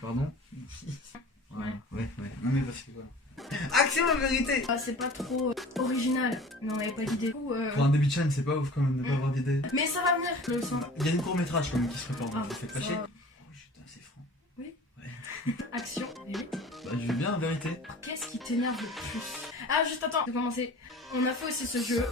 Pardon. Ouais. Non mais parce que voilà. Action, la vérité. Ah, c'est pas trop original, mais on avait pas d'idée. Pour un début de chaîne, c'est pas ouf quand même de pas avoir d'idée. Mais ça va venir, le son. Il y a une court-métrage quand même qui se prépare, Ah, ça fait pas ça- chier. Oh, j'étais assez franc. Oui. Ouais. Action. Bah, je veux bien, la vérité. Qu'est-ce qui t'énerve le plus? Ah, juste attends, de commencer. On a fait aussi ce jeu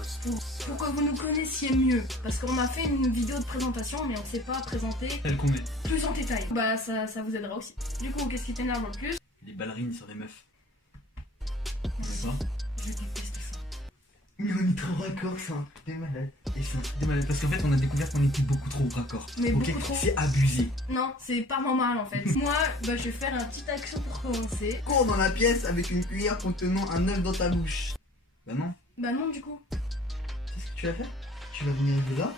pour que vous nous connaissiez mieux. Parce qu'on a fait une vidéo de présentation, mais on s'est pas présenté Tel qu'on est. plus en détail. Bah, ça vous aidera aussi. Du coup, qu'est-ce qui t'énerve le plus? Les ballerines sur les meufs. On est pas. Je déteste ça. Mais on est trop raccord, c'est un truc de malade. Et c'est un truc de malade. Parce qu'en fait, on a découvert qu'on était beaucoup trop raccord. Mais ok, beaucoup trop. c'est abusé. Non, c'est pas normal en fait. Moi, bah, je vais faire un petit action pour commencer. Cours dans la pièce avec une cuillère contenant un œuf dans ta bouche. Bah non. Bah non, du coup. C'est ce que tu vas faire. Tu vas venir de là.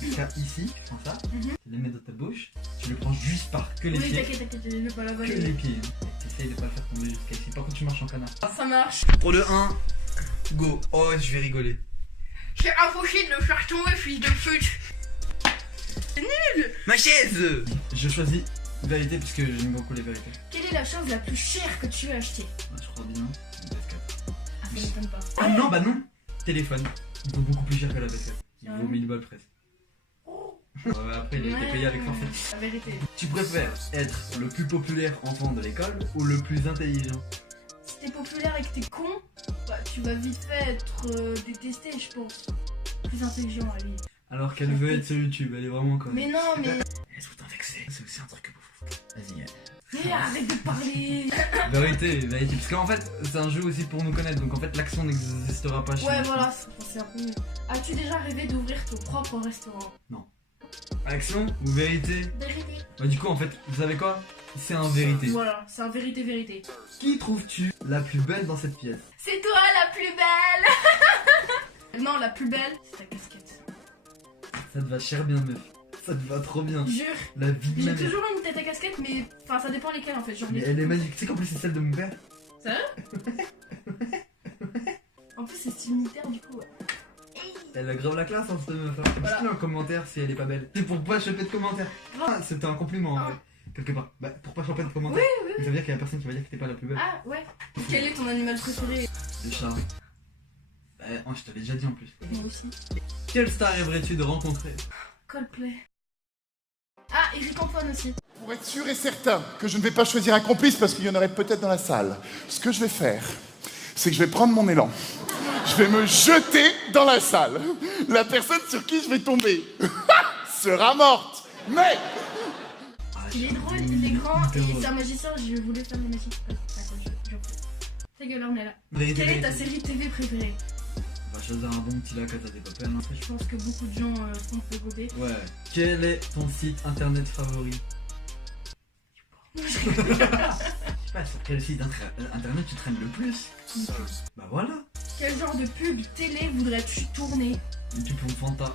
Jusqu'à ici, tu prends ça. Tu le mets dans ta bouche. Tu le prends juste par que les Oui, pieds. t'inquiète, je vais pas la Que valider. les pieds. T'essayes de pas le faire tomber jusqu'à ici. Par contre, tu marches en canard. Ça marche. Pour le 1, go. Oh, je vais rigoler. J'ai impossible de le faire tomber, fils de pute. C'est nul. Ma chaise. Je choisis vérité parce que j'aime beaucoup les vérités. Quelle est la chose la plus chère que tu as achetée? Bah, je crois bien. Une PS4. Ah, ça m'étonne pas. Ah non, bah non. Téléphone. Il vaut beaucoup plus cher que la PS4. Il Ah vaut ouais. 1000 balles presque. Ouais, après, il a été payé avec forfait. La vérité. Tu préfères être le plus populaire enfant de l'école ou le plus intelligent? Si t'es populaire et que t'es con, bah tu vas vite fait être détesté, je pense. Plus intelligent, à lui. Alors qu'elle veut être sur YouTube, elle est vraiment conne. Mais non, mais. Laisse-vous t'en vexer, c'est aussi un truc pour vous. Vas-y. Mais arrête de parler. Vérité. Parce qu'en fait, c'est un jeu aussi pour nous connaître, donc en fait, l'action n'existera pas chez Ouais, nous. voilà, c'est un peu mieux. As-tu déjà rêvé d'ouvrir ton propre restaurant? Action ou vérité? Vérité. Bah, du coup, en fait, vous savez quoi? C'est un vérité. Voilà, c'est un vérité. Qui trouves-tu la plus belle dans cette pièce? C'est toi la plus belle. Non, la plus belle, c'est ta casquette. Ça te va cher bien, meuf. Ça te va trop bien. Jure. La vie de J'ai ma mère. toujours une tête à casquette, mais enfin ça dépend lesquelles en fait. Genre Mais elle est magique. Tu sais qu'en plus, c'est celle de mon père. En plus c'est style militaire du coup. Ouais. Elle a grave la classe, hein, cette meuf. Voilà. Dis-le en commentaire si elle est pas belle. C'est pour pas choper de commentaires. Ah, c'était un compliment en Ah. vrai. Quelque part. Bah, pour pas choper de commentaires. Oui. Ça veut dire qu'il y a personne qui va dire que t'es pas la plus belle. Ah ouais. Quel est ton animal préféré? Le chat. Oh, je t'avais déjà dit en plus. Moi aussi. Quelle star rêverais-tu de rencontrer? Coldplay. Ah, Eric Antoine aussi. Pour être sûr et certain que je ne vais pas choisir un complice parce qu'il y en aurait peut-être dans la salle, ce que je vais faire, c'est que je vais prendre mon élan. Je vais me jeter dans la salle. La personne sur qui je vais tomber sera morte. Mais Il est drôle, il est grand et c'est un magicien, je voulais faire des magies. Attends, ta gueule, on est là. Vérité, Quelle est ta vérité. série TV préférée? On va choisir un bon petit lac à ta pas peine. Je pense que beaucoup de gens sont de ce côté. Ouais. Quel est ton site internet favori? Je sais pas sur quel site internet tu traînes le plus. Bah voilà. Quel genre de pub télé voudrais-tu tourner? YouTube pour Fanta.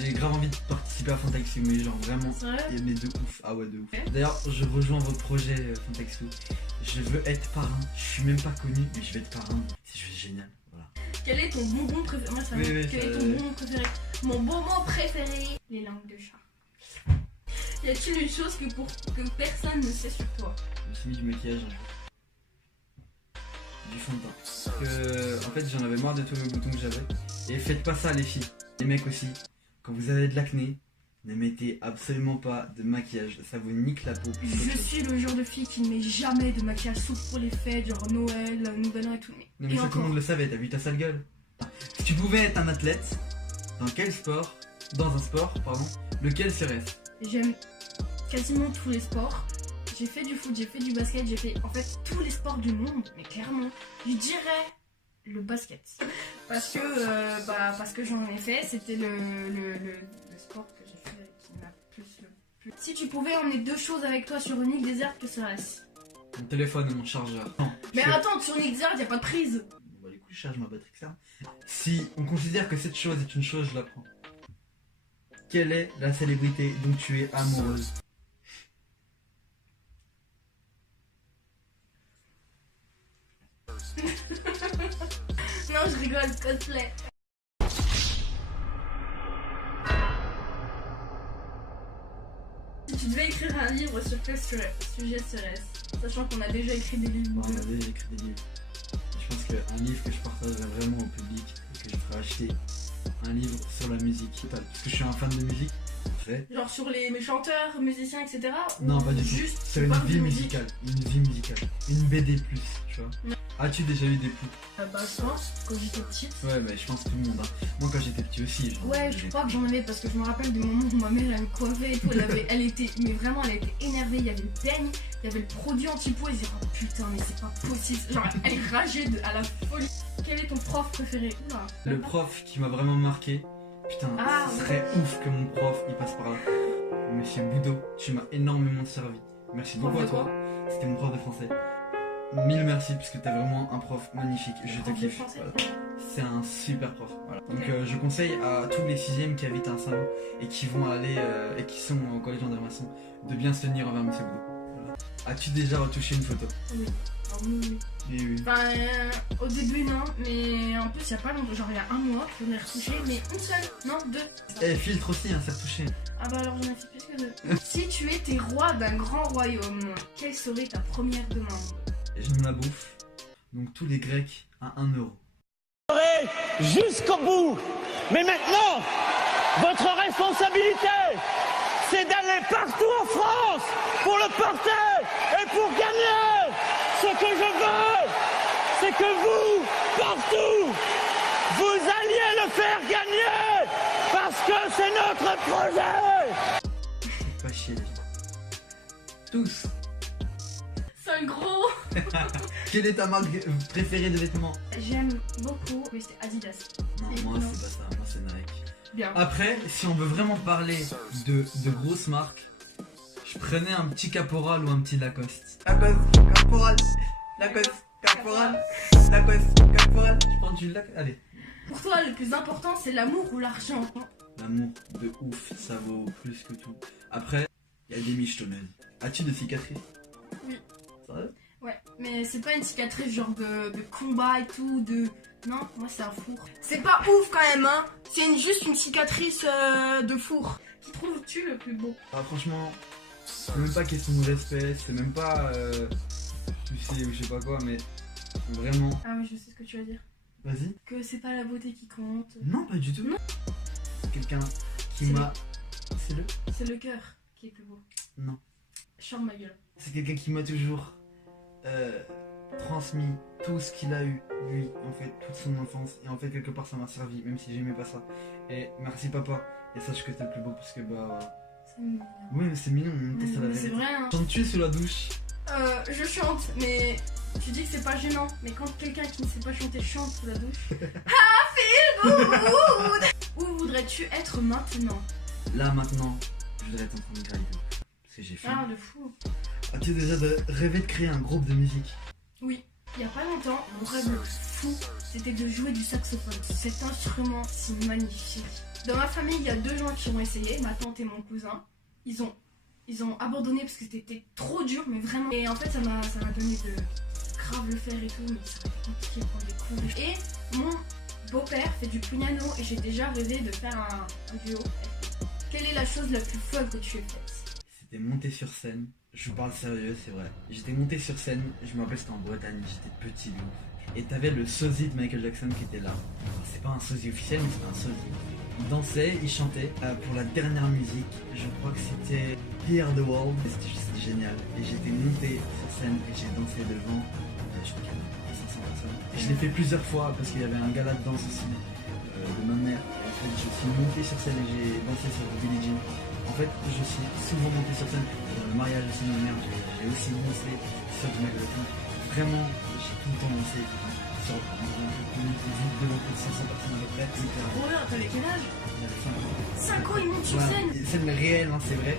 J'ai grave envie de participer à Fantaxi, mais genre vraiment. C'est vrai? Mais de ouf. Ah ouais, de ouf. Ouais. D'ailleurs, je rejoins votre projet Fantaxi. Je veux être parrain. Je suis même pas connu, mais je vais être parrain. C'est juste génial. Voilà. Quel est ton bonbon préféré? Moi, ça Oui, va. oui, Quel ça- est ton bonbon préféré? Mon bonbon préféré, les langues de chat. Y a-t-il une chose que personne ne sait sur toi? Je me suis mis du maquillage un jour. Du fond de teint. Parce que, en fait, j'en avais marre de tous les boutons que j'avais. Et faites pas ça, les filles. Les mecs aussi. Quand vous avez de l'acné, ne mettez absolument pas de maquillage. Ça vous nique la peau. Je suis le genre de fille qui ne met jamais de maquillage sauf pour les fêtes, genre Noël, Nouvel An et tout. Non mais Et ça, tout le encore. monde le savait. T'as vu ta sale gueule? Si tu pouvais être un athlète, dans quel sport, dans un sport, pardon, lequel serait-ce? J'aime quasiment tous les sports. J'ai fait du foot, j'ai fait du basket, j'ai fait en fait tous les sports du monde, mais clairement, je dirais le basket. Parce que j'en ai fait, c'était le sport que j'ai fait qui m'a le plus. Si tu pouvais emmener deux choses avec toi sur une île déserte, que serait-ce? Mon téléphone et mon chargeur. Non. Mais attends, sur une île déserte, y a pas de prise. Bah, du coup, je charge ma batterie externe. Si on considère que cette chose est une chose, je la prends. Quelle est la célébrité dont tu es amoureuse? Non, je rigole, Coldplay. tu devais écrire un livre sur quel sujet serait-ce? Sachant qu'on a déjà écrit des livres. Bon, on a déjà écrit des livres. Je pense qu'un livre que je partagerais vraiment au public et que je ferais acheter, un livre sur la musique totale. Parce que je suis un fan de musique. Genre sur les chanteurs, musiciens, etc. Non, ou pas du tout. juste Sur une vie musicale. Une vie musicale. Une BD plus, tu vois. Non. As-tu déjà eu des poux? Bah je pense, quand j'étais petite. Ouais, mais je pense tout le monde. Hein. Moi, quand j'étais petit aussi. Ouais, je crois que j'en avais parce que je me rappelle des moments où ma mère elle me coiffait et tout. Elle était, mais vraiment, elle était énervée. Il y avait le peigne, il y avait le produit anti-poux. Elle disait, oh putain, mais c'est pas possible. Genre, elle rageait à la folie. Quel est ton prof préféré? Oula. Le prof qui m'a vraiment marqué. Putain, ce serait ouf que mon prof il passe par là. Monsieur Boudot, tu m'as énormément servi. Merci beaucoup à toi. C'était mon prof de français. Mille merci puisque t'es vraiment un prof magnifique. Je te kiffe. Voilà. C'est un super prof. Voilà. Donc je conseille à tous les 6e qui habitent à Saint-Lô et qui vont aller et qui sont au collège André Masson de bien se tenir envers Monsieur Boudot. Voilà. As-tu déjà retouché une photo? Oui. Oui. Oui. Enfin, au début non, mais en plus il y a pas longtemps, genre il y a un mois que j'en ai retouché, mais une seule, non, 2. Et filtre aussi, hein, ça retouché. Ah bah alors j'en ai fait plus que 2. Si tu étais roi d'un grand royaume, quelle serait ta première demande? J'aime la bouffe, donc tous les Grecs à 1 euro. Jusqu'au bout. Mais maintenant, votre responsabilité, c'est d'aller partout en France pour le porter et pour gagner. Ce que je veux, c'est que vous, partout, vous alliez le faire gagner parce que c'est notre projet. Pas chier les gens. Tous. C'est un gros. Quelle est ta marque préférée de vêtements? J'aime beaucoup, mais c'est Adidas. Non, moi c'est pas ça, moi c'est Nike. Bien. Après, si on veut vraiment parler de grosses marques, je prenais un petit Caporal ou un petit Lacoste. Lacoste, Caporal, Lacoste, Caporal, Lacoste, Caporal. Je prends du Lacoste. Allez. Pour toi, le plus important, c'est l'amour ou l'argent? L'amour de ouf, ça vaut plus que tout. Après, il y a des michetonneuses. As-tu des cicatrices? Oui. Sérieux? Ouais, mais c'est pas une cicatrice genre de combat et tout, de... Non, moi c'est un four. C'est pas ouf quand même, hein. C'est juste une cicatrice de four. Qui trouves-tu le plus beau? Ah, franchement, c'est même pas question de respect, c'est même pas... tu sais ou je sais pas quoi, mais vraiment... Ah oui, je sais ce que tu vas dire. Vas-y. Que c'est pas la beauté qui compte. Non, pas du tout. Non. C'est quelqu'un qui C'est m'a... C'est le cœur qui est plus beau. Non. Chante ma gueule. C'est quelqu'un qui m'a toujours transmis tout ce qu'il a eu, lui, en fait, toute son enfance. Et en fait, quelque part, ça m'a servi, même si j'aimais pas ça. Et merci papa. Et sache que t'es le plus beau, parce que bah... C'est mignon. Oui, mais c'est mignon, en même temps, c'est la Mais c'est vérité. vrai, hein. Chantes-tu sous la douche? Je chante, mais tu dis que c'est pas gênant. Mais quand quelqu'un qui ne sait pas chanter chante sous la douche... I feel good. Où voudrais-tu être maintenant? Là, maintenant, je voudrais être en train de grailler. Parce que j'ai faim. Ah, de fou. As-tu déjà rêvé de créer un groupe de musique? Oui, il y a pas longtemps, mon rêve le plus fou, c'était de jouer du saxophone. Cet instrument si magnifique. Dans ma famille, il y a 2 gens qui ont essayé, ma tante et mon cousin. Ils ont abandonné parce que c'était trop dur, mais vraiment. Et en fait, ça m'a donné de grave le faire et tout, mais ça va être compliqué pour les cours. Et mon beau-père fait du piano et j'ai déjà rêvé de faire un duo. Quelle est la chose la plus folle que tu aies faite? C'était monter sur scène. Je vous parle sérieux, c'est vrai. J'étais monté sur scène, je me rappelle c'était en Bretagne, j'étais petit. Et t'avais le sosie de Michael Jackson qui était là. Alors, c'est pas un sosie officiel, mais c'était un sosie. Il dansait, il chantait. Pour la dernière musique, je crois que c'était Hear the World. C'était génial. Et j'étais monté sur scène et j'ai dansé devant, je crois qu'il y avait 500 personnes. Et je l'ai fait plusieurs fois parce qu'il y avait un gala de danse aussi de ma mère. Et en fait, je suis monté sur scène et j'ai dansé sur Billie Jean. En fait, je suis souvent monté sur scène. Dans le mariage aussi de ma mère, j'ai aussi dansé sur du Michael Jackson. Vraiment, j'ai tout le temps dansé sur une visite devant plus de 500 personnes à peu près. Oh là, t'avais quel âge? J'avais 5 ans. 5 ans, il monte sur scène. Scène réelle, hein, c'est vrai.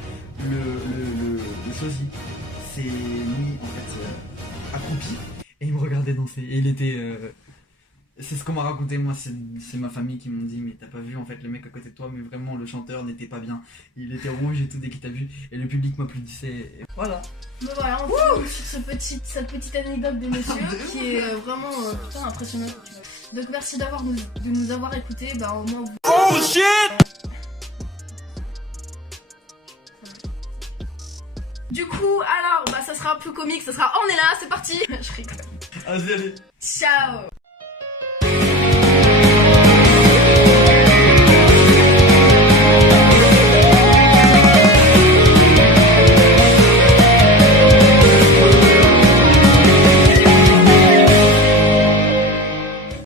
Le sosie s'est mis en fait accroupi et il me regardait danser. Et il était... c'est ce qu'on m'a raconté, moi, c'est ma famille qui m'ont dit, mais t'as pas vu en fait le mec à côté de toi, mais vraiment le chanteur n'était pas bien. Il était rouge et tout dès qu'il t'a vu, et le public m'applaudissait. Et voilà. Mais voilà, on finit sur cette petite anecdote de monsieur qui est vraiment putain impressionnante. Donc merci de nous avoir écoutés, bah au moins vous... Oh shit! sera plus comique, ça sera on est là, c'est parti. Je rigole. Vas-y, allez. Ciao.